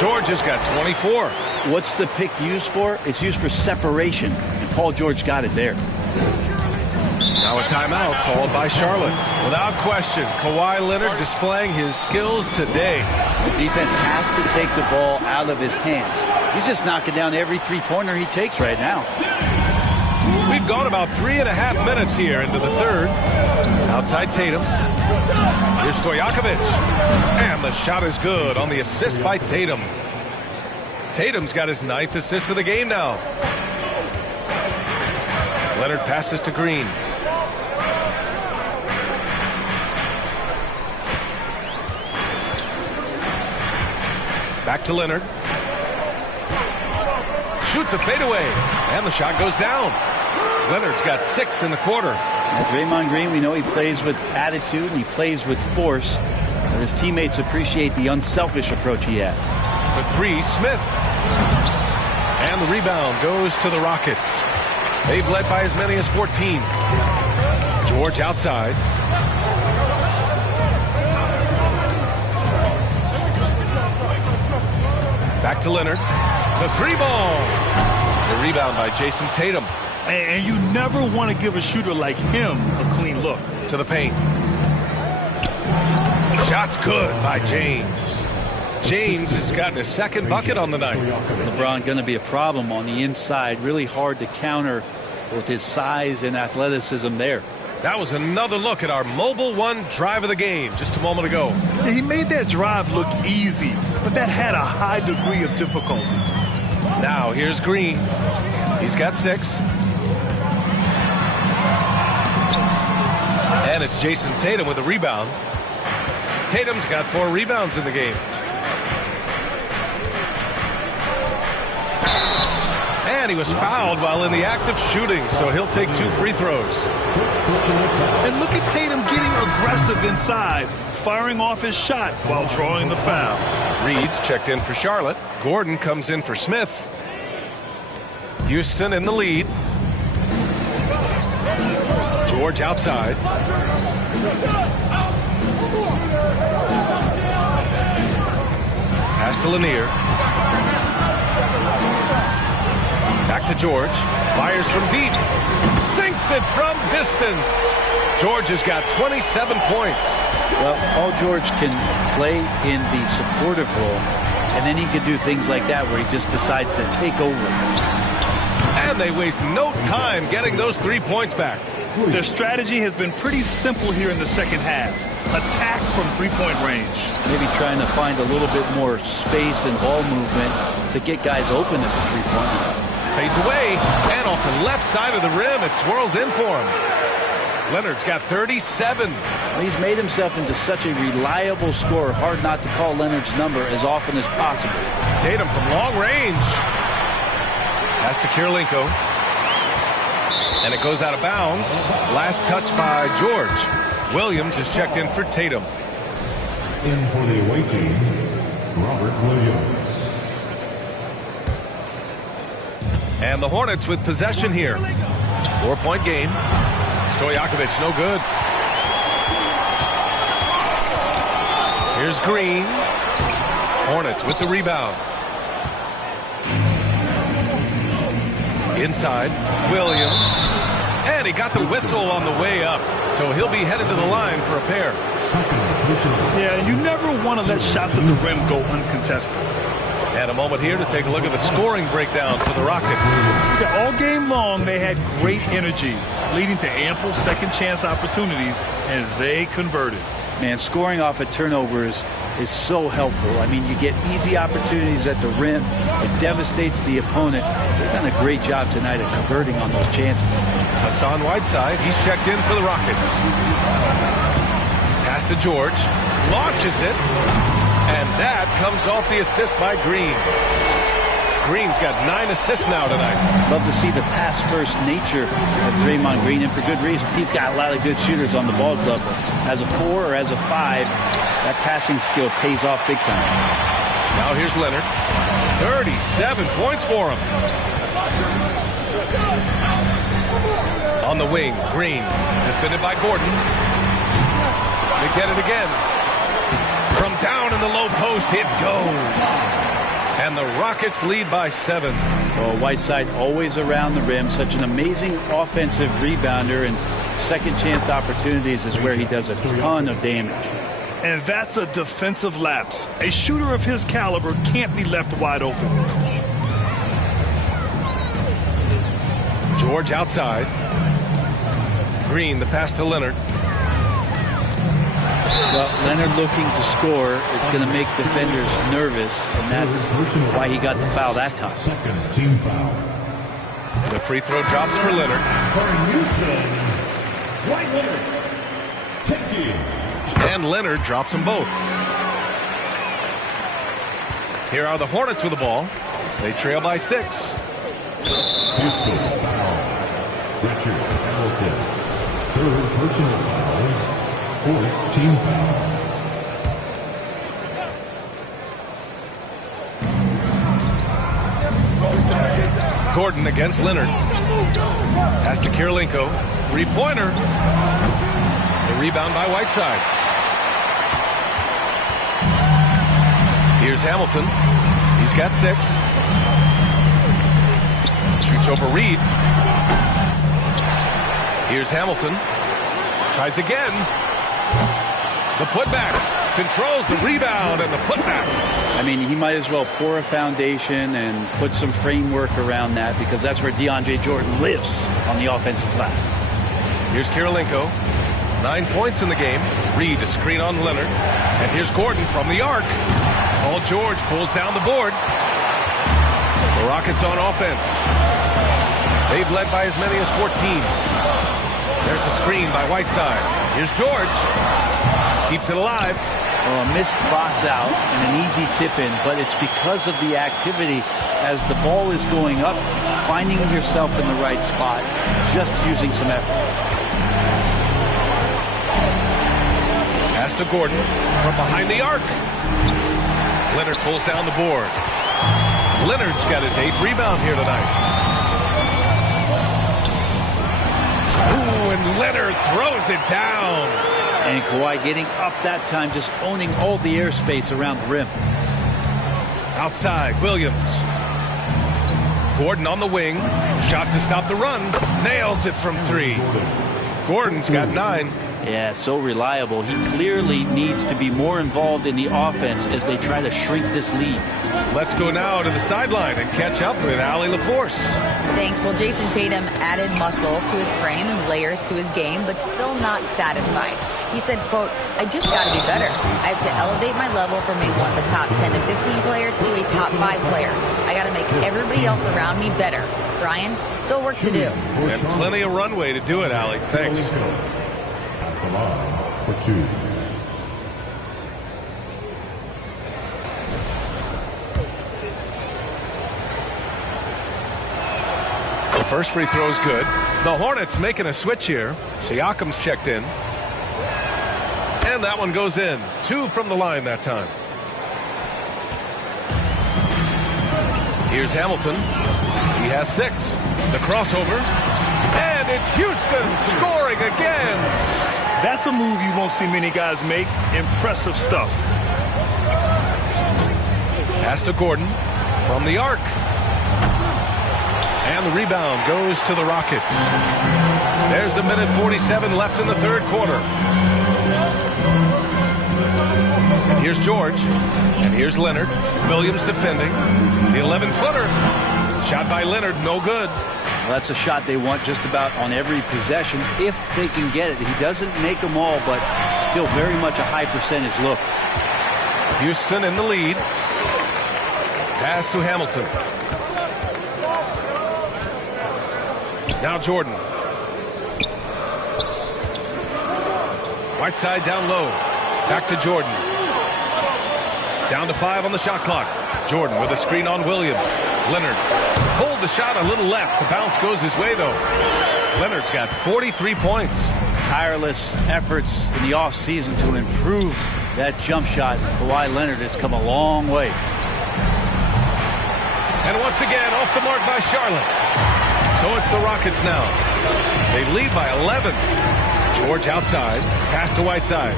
George has got 24. What's the pick used for? It's used for separation, and Paul George got it there. Now a timeout called by Charlotte. Without question, Kawhi Leonard displaying his skills today. The defense has to take the ball out of his hands. He's just knocking down every three-pointer he takes right now. We've gone about 3.5 minutes here into the third. Outside Tatum. Here's Stojakovic. And the shot is good on the assist by Tatum. Tatum's got his 9th assist of the game now. Leonard passes to Green. Back to Leonard. Shoots a fadeaway, and the shot goes down. Leonard's got 6 in the quarter. Now, Draymond Green, we know he plays with attitude and he plays with force. And his teammates appreciate the unselfish approach he has. The 3, Smith. And the rebound goes to the Rockets. They've led by as many as 14. George outside. Back to Leonard. The 3-ball. The rebound by Jason Tatum. And you never want to give a shooter like him a clean look. To the paint. Shot's good by James. James has gotten his 2nd bucket on the night. LeBron going to be a problem on the inside. Really hard to counter with his size and athleticism there. That was another look at our Mobile One drive of the game just a moment ago. He made that drive look easy, but that had a high degree of difficulty. Now here's Green. He's got 6. And it's Jason Tatum with a rebound. Tatum's got 4 rebounds in the game. And he was fouled while in the act of shooting, so he'll take 2 free throws. And look at Tatum getting aggressive inside, firing off his shot while drawing the foul. Reed's checked in for Charlotte. Gordon comes in for Smith. Houston in the lead. George outside. Pass to Lanier. Back to George. Fires from deep. Sinks it from distance. George has got 27 points. Well, Paul George can play in the supportive role, and then he can do things like that where he just decides to take over. And they waste no time getting those 3 points back. Their strategy has been pretty simple here in the second half. Attack from 3-point range. Maybe trying to find a little bit more space and ball movement to get guys open at the 3-point line. Fades away, and off the left side of the rim, it swirls in for him. Leonard's got 37. Well, he's made himself into such a reliable scorer. Hard not to call Leonard's number as often as possible. Tatum from long range. Pass to Kirilenko. And it goes out of bounds. Last touch by George. Williams is checked in for Tatum. In for the away team, Robert Williams. And the Hornets with possession here. 4-point game. Stojakovic no good. Here's Green. Hornets with the rebound. Inside, Williams. And he got the whistle on the way up. So he'll be headed to the line for a pair. Yeah, you never want to let shots at the rim go uncontested. And a moment here to take a look at the scoring breakdown for the Rockets. Yeah, all game long, they had great energy, leading to ample second chance opportunities, and they converted. Man, scoring off of turnovers is so helpful. I mean, you get easy opportunities at the rim. It devastates the opponent. They've done a great job tonight of converting on those chances. Hassan Whiteside, he's checked in for the Rockets. Pass to George. Launches it. And that comes off the assist by Green. Green's got 9 assists now tonight. Love to see the pass-first nature of Draymond Green, and for good reason. He's got a lot of good shooters on the ball club. As a 4 or as a 5, that passing skill pays off big time. Now here's Leonard. 37 points for him. On the wing, Green, defended by Gordon. They get it again. From down in the low post, it goes. And the Rockets lead by 7. Well, Whiteside always around the rim. Such an amazing offensive rebounder, and second chance opportunities is where he does a ton of damage. And that's a defensive lapse. A shooter of his caliber can't be left wide open. George outside. Green, the pass to Leonard. Well, Leonard looking to score, it's going to make defenders nervous, and that's why he got the foul that time. Second team foul. The free throw drops for Leonard. And Leonard drops them both. Here are the Hornets with the ball. They trail by 6. Houston foul. Richard Hamilton. 3rd personal foul. 4th team foul. Gordon against Leonard. Pass to Kirilenko. 3-pointer. The rebound by Whiteside. Here's Hamilton. He's got 6. Shoots over Reed. Here's Hamilton. Tries again. The putback. Controls the rebound and the putback. I mean, he might as well pour a foundation and put some framework around that, because that's where DeAndre Jordan lives on the offensive glass. Here's Kirilenko. 9 points in the game. Reed, a screen on Leonard. And here's Gordon from the arc. Paul George pulls down the board. The Rockets on offense. They've led by as many as 14. There's a screen by Whiteside. Here's George. Keeps it alive. Well, a missed box out and an easy tip in, but it's because of the activity as the ball is going up, finding yourself in the right spot, just using some effort. Pass to Gordon from behind the arc. Leonard pulls down the board. Leonard's got his 8th rebound here tonight. Ooh, and Leonard throws it down. And Kawhi getting up that time, just owning all the airspace around the rim. Outside, Williams. Gordon on the wing. Shot to stop the run. Nails it from 3. Gordon's got 9. Yeah, so reliable. He clearly needs to be more involved in the offense as they try to shrink this lead. Let's go now to the sideline and catch up with Allie LaForce. Thanks. Well, Jason Tatum added muscle to his frame and layers to his game, but still not satisfied. He said, quote, "I just got to be better. I have to elevate my level from being one of the top 10 to 15 players to a top 5 player. I got to make everybody else around me better." Brian, still work to do. And plenty of runway to do it, Allie. Thanks. At the line for 2. The first free throw is good. The Hornets making a switch here. Siakam's checked in. And that one goes in. 2 from the line that time. Here's Hamilton. He has 6. The crossover. And it's Houston scoring again. That's a move you won't see many guys make. Impressive stuff. Pass to Gordon from the arc. And the rebound goes to the Rockets. There's a minute 47 left in the 3rd quarter. And here's George. And here's Leonard. Williams defending. The 11-footer. Shot by Leonard, no good. Well, that's a shot they want just about on every possession if they can get it. He doesn't make them all, but still very much a high percentage look. Houston in the lead. Pass to Hamilton. Now Jordan. Whiteside down low. Back to Jordan. Down to 5 on the shot clock. Jordan with a screen on Williams. Leonard pulled the shot a little left. The bounce goes his way, though. Leonard's got 43 points. Tireless efforts in the offseason to improve that jump shot. Kawhi Leonard has come a long way. And once again, off the mark by Charlotte. So it's the Rockets now. They lead by 11. George outside. Pass to Whiteside.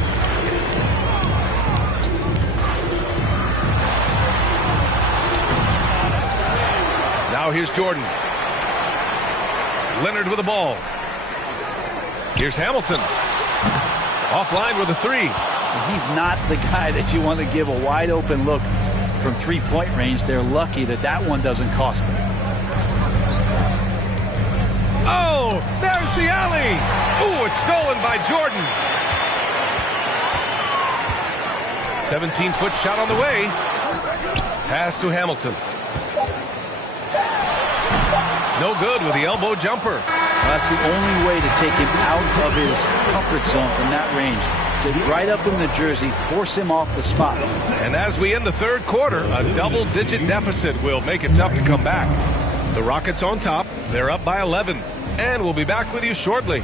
Now here's Jordan. Leonard with the ball. Here's Hamilton. Offline with a 3. He's not the guy that you want to give a wide open look from 3-point range. They're lucky that that one doesn't cost them. Oh, there's the alley. Ooh, it's stolen by Jordan. 17-foot shot on the way. Pass to Hamilton. No good with the elbow jumper. Well, that's the only way to take him out of his comfort zone from that range. Get right up in the jersey, force him off the spot. And as we end the third quarter, a double-digit deficit will make it tough to come back. The Rockets on top. They're up by 11. And we'll be back with you shortly.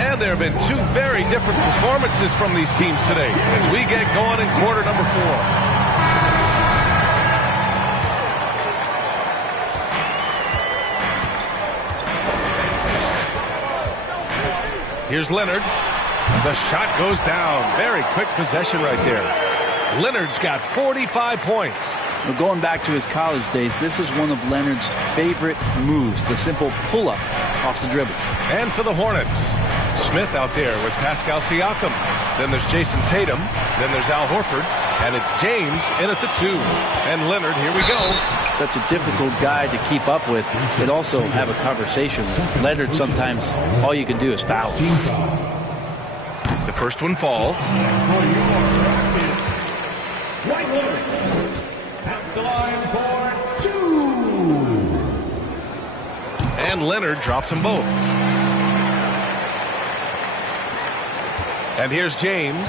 And there have been two very different performances from these teams today as we get going in quarter number 4. Here's Leonard. The shot goes down. Very quick possession right there. Leonard's got 45 points. Well, going back to his college days, this is one of Leonard's favorite moves, the simple pull-up off the dribble. And for the Hornets, Smith out there with Pascal Siakam. Then there's Jason Tatum. Then there's Al Horford. And it's James in at the 2. And Leonard, here we go. Such a difficult guy to keep up with, but also have a conversation with. Leonard, sometimes all you can do is foul. The first one falls. At the line for 2. And Leonard drops them both. And here's James.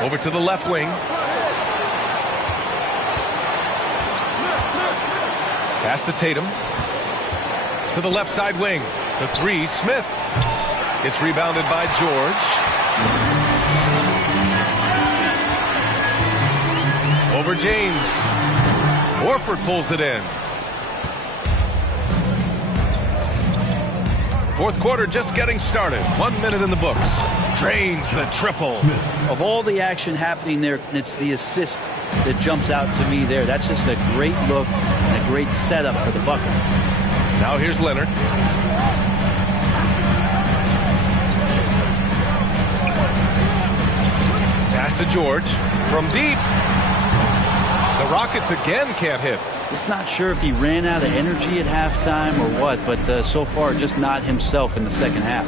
Over to the left wing. Pass to Tatum. To the left side wing. The 3, Smith. It's rebounded by George. Over James. Horford pulls it in. Fourth quarter just getting started. 1 minute in the books. Drains the triple. Of all the action happening there, it's the assist that jumps out to me there. That's just a great look and a great setup for the bucket. Now here's Leonard. Pass to George from deep. The Rockets again can't hit. Just not sure if he ran out of energy at halftime or what, but so far just not himself in the second half.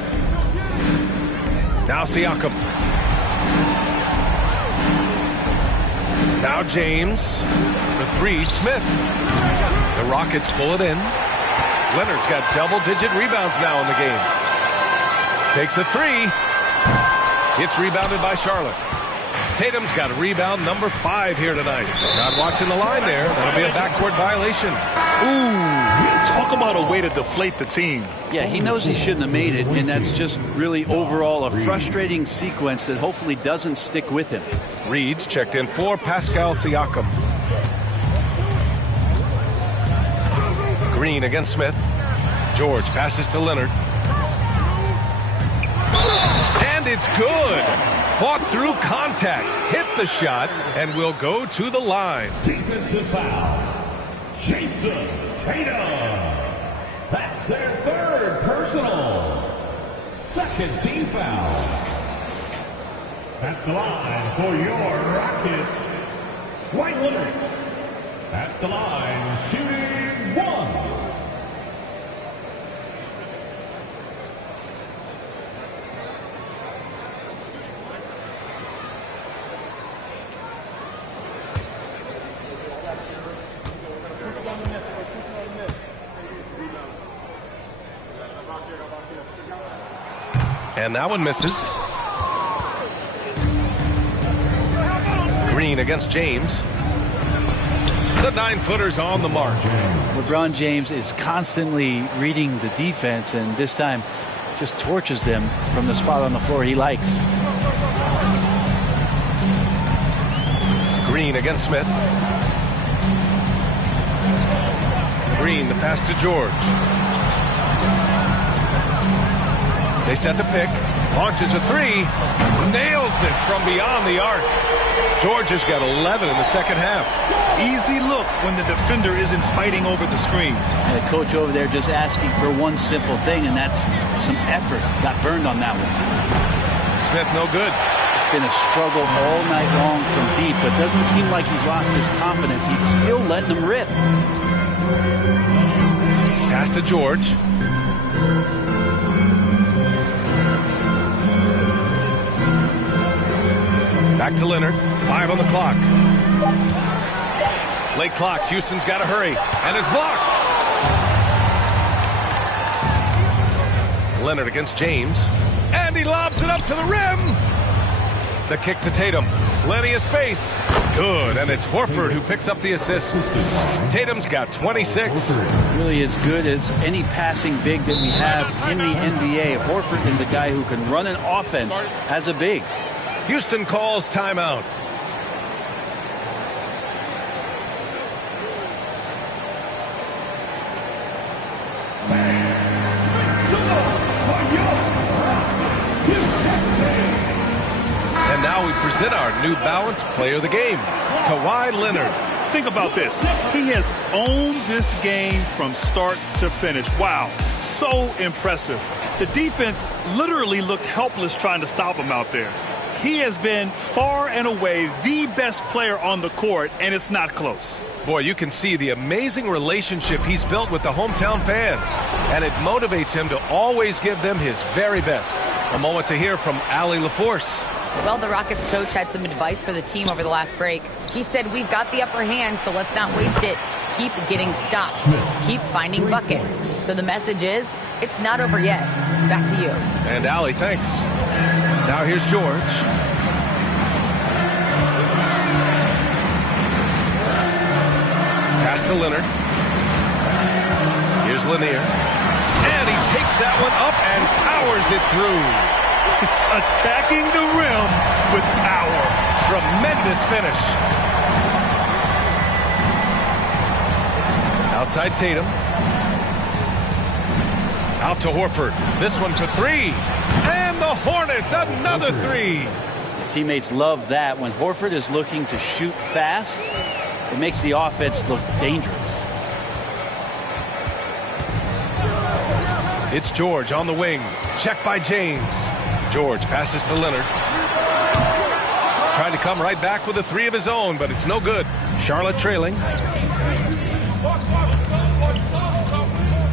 Now Siakam. Now James. The 3, Smith. The Rockets pull it in. Leonard's got double-digit rebounds now in the game. Takes a 3. It's rebounded by Charlotte. Tatum's got a rebound number 5 here tonight. Not watching the line there. That'll be a backcourt violation. Ooh, talk about a way to deflate the team. Yeah, he knows he shouldn't have made it, and that's just really overall a frustrating sequence that hopefully doesn't stick with him. Reed's checked in for Pascal Siakam. Green against Smith. George passes to Leonard. And it's good. Fought through contact, hit the shot, and will go to the line. Defensive foul. Jason Tatum. That's their 3rd personal. 2nd team foul. At the line for your Rockets, Dwight Leonard. At the line, shooting 1. And that one misses. Green against James. The 9-footer's on the mark. LeBron James is constantly reading the defense, and this time just torches them from the spot on the floor he likes. Green against Smith. Green, the pass to George. They set the pick. Launches a 3. Nails it from beyond the arc. George has got 11 in the second half. Easy look when the defender isn't fighting over the screen. And the coach over there just asking for one simple thing, and that's some effort. Got burned on that one. Smith no good. It's been a struggle all night long from deep, but doesn't seem like he's lost his confidence. He's still letting them rip. Pass to George. Back to Leonard. 5 on the clock. Late clock. Houston's got to hurry. And is blocked. Leonard against James. And he lobs it up to the rim. The kick to Tatum. Plenty of space. Good. And it's Horford who picks up the assist. Tatum's got 26. Really as good as any passing big that we have in the NBA. Horford is a guy who can run an offense as a big. Houston calls timeout. And now we present our New Balance Player of the Game, Kawhi Leonard. Think about this. He has owned this game from start to finish. Wow, so impressive. The defense literally looked helpless trying to stop him out there. He has been far and away the best player on the court, and it's not close. Boy, you can see the amazing relationship he's built with the hometown fans, and it motivates him to always give them his very best. A moment to hear from Allie LaForce. Well, the Rockets coach had some advice for the team over the last break. He said, we've got the upper hand, so let's not waste it. Keep getting stops. Keep finding buckets. So the message is, it's not over yet. Back to you. And Allie, thanks. Now here's George. Pass to Leonard. Here's Lanier. And he takes that one up and powers it through. Attacking the rim with power. Tremendous finish. Outside Tatum. Out to Horford. This one for 3. And the Hornets, another 3. Teammates love that. When Horford is looking to shoot fast, it makes the offense look dangerous. It's George on the wing. Check by James. George passes to Leonard. Trying to come right back with a 3 of his own, but it's no good. Charlotte trailing.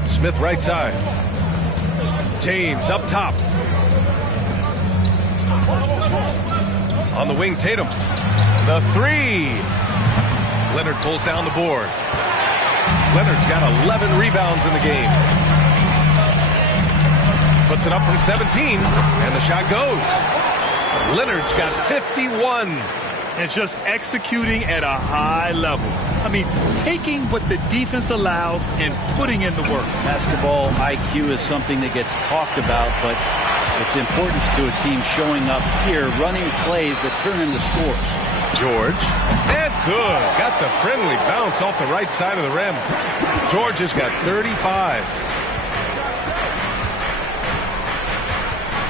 Smith right side. James up top. On the wing, Tatum. The 3. Leonard pulls down the board. Leonard's got 11 rebounds in the game. Puts it up from 17, and the shot goes. Leonard's got 51. And just executing at a high level. I mean, taking what the defense allows and putting in the work. Basketball IQ is something that gets talked about, but its importance to a team showing up here, running plays that turn into scores. George, and good. Got the friendly bounce off the right side of the rim. George has got 35.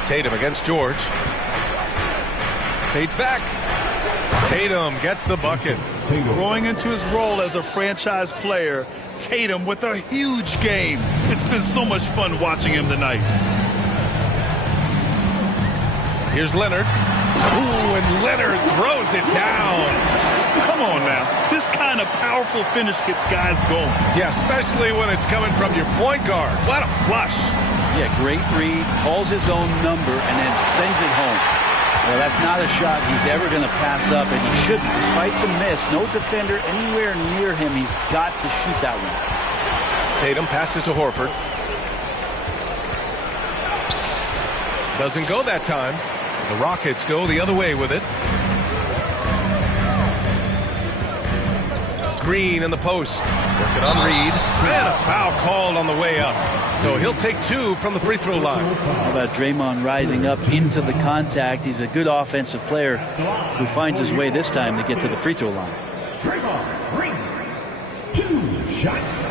Tatum against George. Fades back. Tatum gets the bucket. Growing into his role as a franchise player, Tatum with a huge game. It's been so much fun watching him tonight. Here's Leonard. Ooh, and Leonard throws it down. Come on now. This kind of powerful finish gets guys going. Yeah, especially when it's coming from your point guard. What a flush. Yeah, great read, calls his own number, and then sends it home. Well, that's not a shot he's ever going to pass up, and he shouldn't. Despite the miss, no defender anywhere near him. He's got to shoot that one. Tatum passes to Horford. Doesn't go that time. The Rockets go the other way with it. Green in the post. Working on Reed. And a foul called on the way up. So he'll take 2 from the free throw line. How about Draymond rising up into the contact? He's a good offensive player who finds his way this time to get to the free throw line. Draymond Green, 2 shots.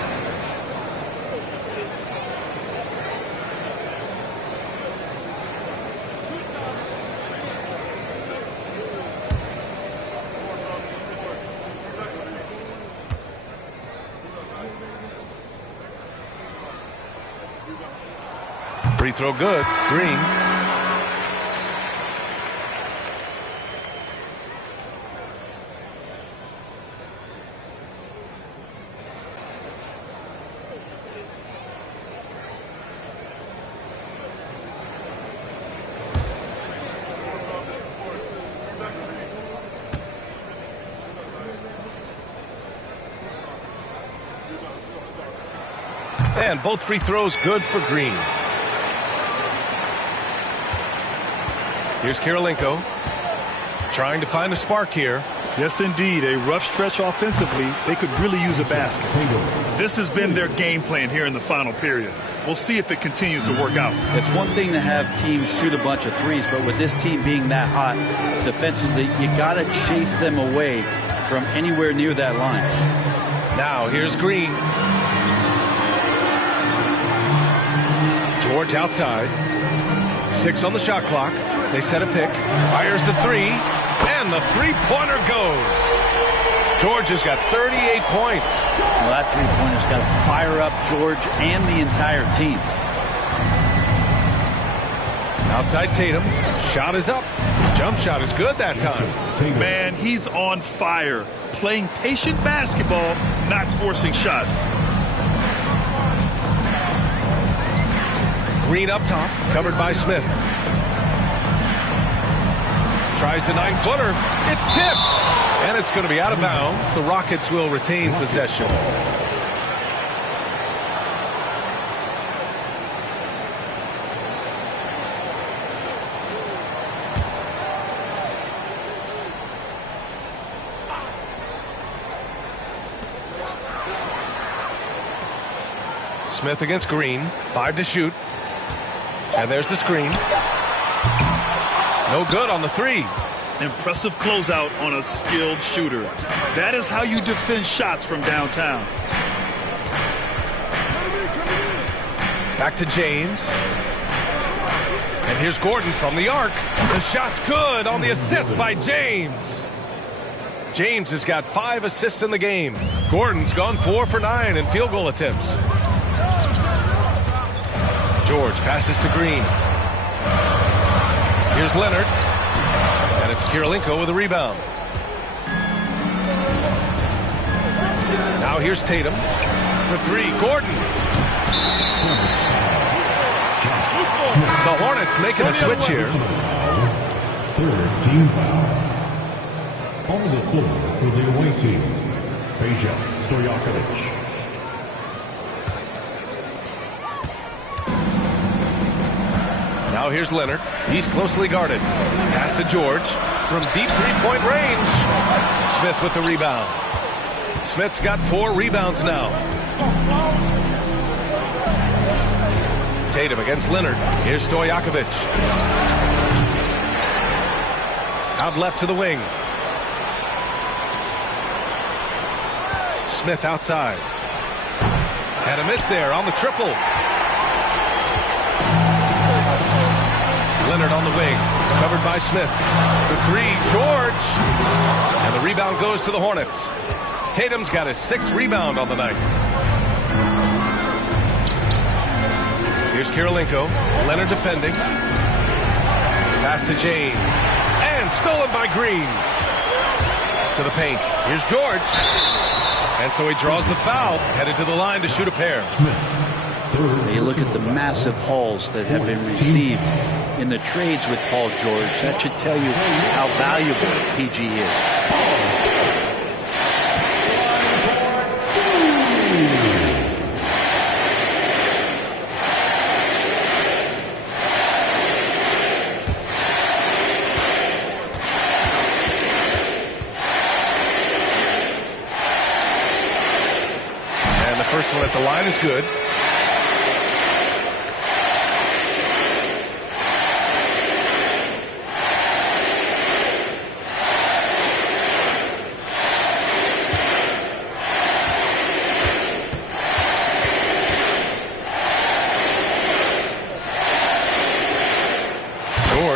Free throw good. Green. And both free throws good for Green. Here's Kirilenko trying to find a spark here. Yes, indeed. A rough stretch offensively. They could really use a basket. This has been their game plan here in the final period. We'll see if it continues to work out. It's one thing to have teams shoot a bunch of threes, but with this team being that hot defensively, you got to chase them away from anywhere near that line. Now here's Green. George outside. 6 on the shot clock. They set a pick. Fires the three. And the three-pointer goes. George has got 38 points. Well, that three-pointer's got to fire up George and the entire team. Outside Tatum. Shot is up. Jump shot is good that time. Man, he's on fire. Playing patient basketball, not forcing shots. Green up top, covered by Smith. Tries the 9-footer. It's tipped. And it's going to be out of bounds. The Rockets will retain possession. Smith against Green. 5 to shoot. And there's the screen. No good on the three. Impressive closeout on a skilled shooter. That is how you defend shots from downtown. Back to James. And here's Gordon from the arc. The shot's good on the assist by James. James has got 5 assists in the game. Gordon's gone 4 for 9 in field goal attempts. George passes to Green. Here's Leonard. And it's Kirilenko with a rebound. Now here's Tatum for 3. Gordon. The Hornets making a switch here. Third team foul. On the floor for the away team, Peja Stojakovic. Now here's Leonard. He's closely guarded. Pass to George from deep three-point range. Smith with the rebound. Smith's got 4 rebounds now. Tatum against Leonard. Here's Stojakovic. Out left to the wing. Smith outside. And a miss there on the triple. Leonard on the wing, covered by Smith. For 3, George. And the rebound goes to the Hornets. Tatum's got his 6th rebound on the night. Here's Kirilenko. Leonard defending. Pass to James. And stolen by Green. To the paint. Here's George. And so he draws the foul. Headed to the line to shoot a pair. You look at the massive hauls that have been received in the trades with Paul George. That should tell you how valuable PG is. And the first one at the line is good.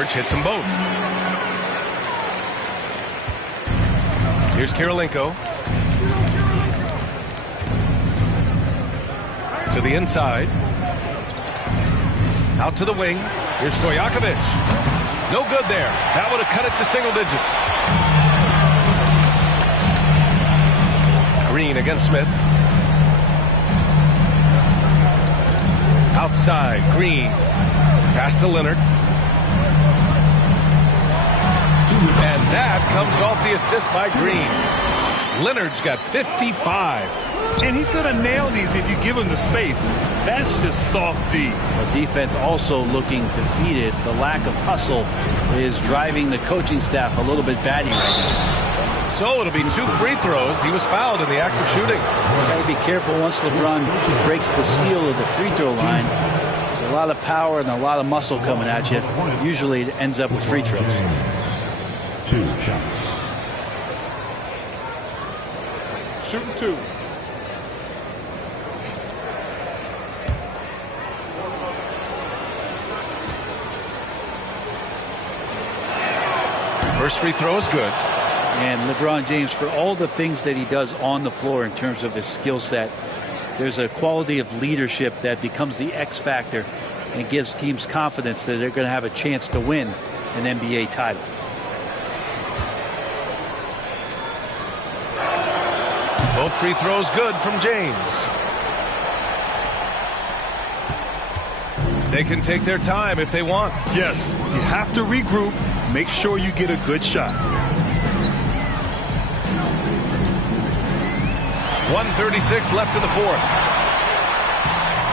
Hits them both. Here's Kirilenko. To the inside. Out to the wing. Here's Stojakovic. No good there. That would have cut it to single digits. Green against Smith. Outside. Green. Pass to Leonard. And that comes off the assist by Green. Leonard's got 55. And he's going to nail these if you give him the space. That's just soft D. The defense also looking defeated. The lack of hustle is driving the coaching staff a little bit batty right now. So it'll be 2 free throws. He was fouled in the act of shooting. Got to be careful once LeBron breaks the seal of the free throw line. There's a lot of power and a lot of muscle coming at you. Usually it ends up with free throws. 2 shots. Shooting 2. First free throw is good. And LeBron James, for all the things that he does on the floor in terms of his skill set, there's a quality of leadership that becomes the X factor and gives teams confidence that they're going to have a chance to win an NBA title. Both free throws good from James. They can take their time if they want. Yes, you have to regroup. Make sure you get a good shot. 1:36 left in the fourth.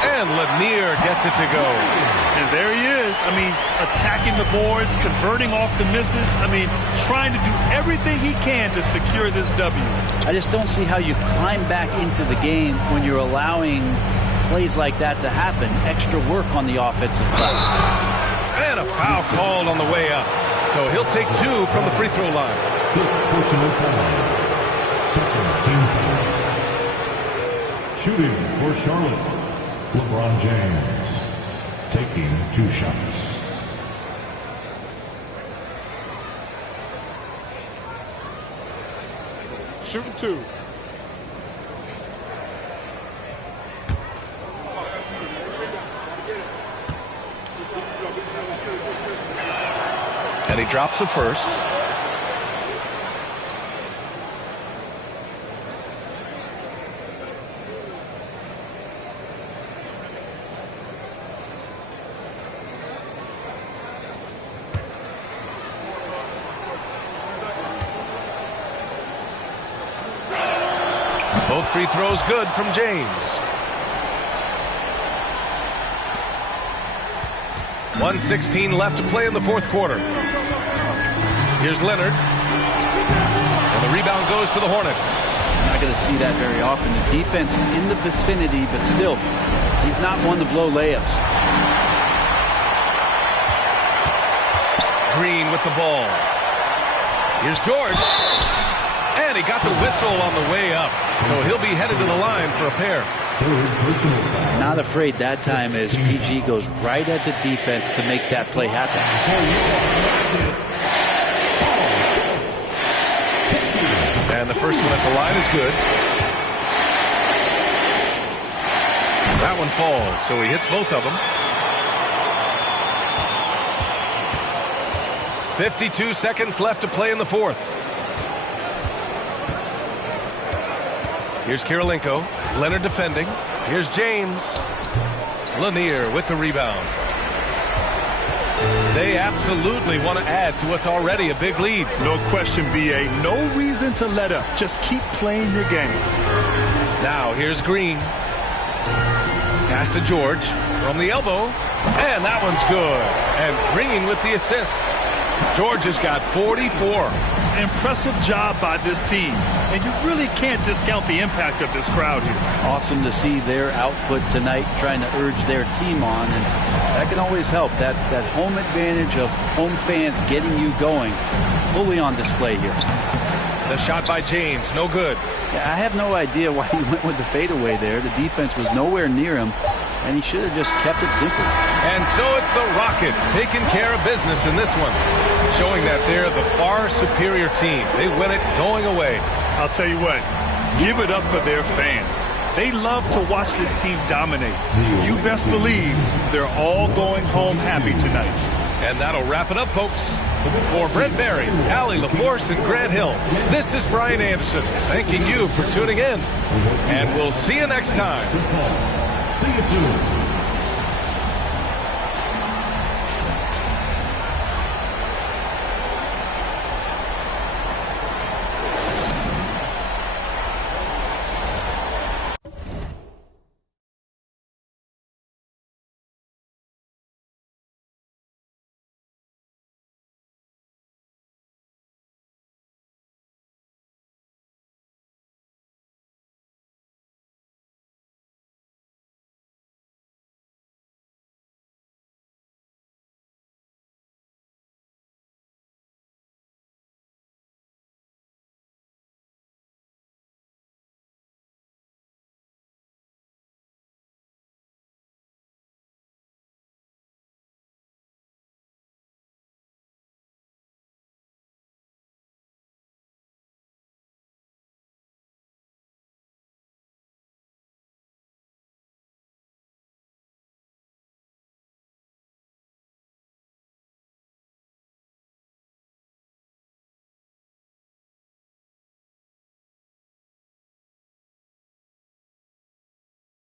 And Lanier gets it to go. And there he is. I mean, attacking the boards, converting off the misses. I mean, trying to do everything he can to secure this W. I just don't see how you climb back into the game when you're allowing plays like that to happen. Extra work on the offensive glass. And a foul called on the way up. So he'll take 2 from the free throw line. 5th personal foul. 2nd team foul. Shooting for Charlotte, LeBron James, taking 2 shots. Shooting 2. And he drops the first. Both free throws good from James. 1:16 left to play in the fourth quarter. Here's Leonard. And the rebound goes to the Hornets. Not going to see that very often. The defense in the vicinity, but still, he's not one to blow layups. Green with the ball. Here's George. And he got the whistle on the way up. So he'll be headed to the line for a pair. Not afraid that time as PG goes right at the defense to make that play happen. And the first one at the line is good. That one falls, so he hits both of them. 52 seconds left to play in the fourth. Here's Kirilenko. Leonard defending. Here's James. Lanier with the rebound. They absolutely want to add to what's already a big lead. No question, B.A. No reason to let up. Just keep playing your game. Now here's Green. Pass to George from the elbow. And that one's good. And Green with the assist. George has got 44. Impressive job by this team. And you really can't discount the impact of this crowd here. Awesome to see their output tonight, trying to urge their team on. And that can always help. That home advantage of home fans getting you going, fully on display here. The shot by James, no good. Yeah, I have no idea why he went with the fadeaway there. The defense was nowhere near him, and he should have just kept it simple. And so it's the Rockets taking care of business in this one, showing that they're the far superior team. They win it going away. I'll tell you what, give it up for their fans. They love to watch this team dominate. You best believe they're all going home happy tonight. And that'll wrap it up, folks. For Brent Barry, Allie LaForce, and Grant Hill, this is Brian Anderson thanking you for tuning in. And we'll see you next time. See you soon.